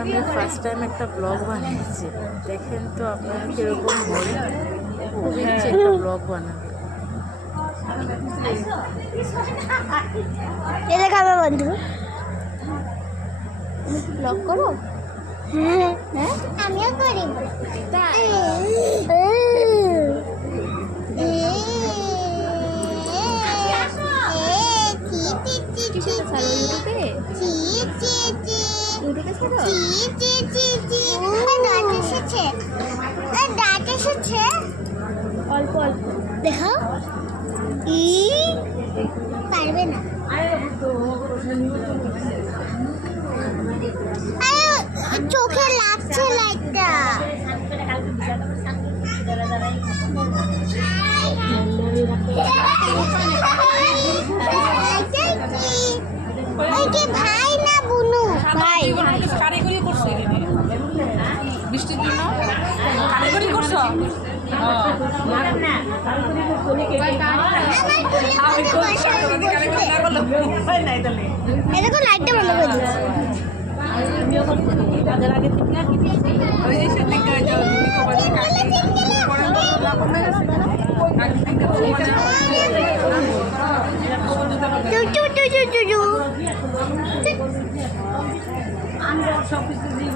আমি first time একটা blog বানিয়েছি। দেখেন তো আপনারা কীরকম বলি, খুব ইচ্ছে একটা ব্লগ বানাবে। এটা খাবে বন্ধু, ব্লগ করো। হ্যাঁ হ্যাঁ, আমিও করি। অল্প অল্প দেখো, পারবে না। চোখে লাগছে লাইটটা। ভাই না বুনু, ভাই কারিগরি করছে, বৃষ্টির জন্য কারিগরি করছ। এটা তো লাইটটা বন্ধ করে দিচ্ছে। আমরা সব কিছু দিয়ে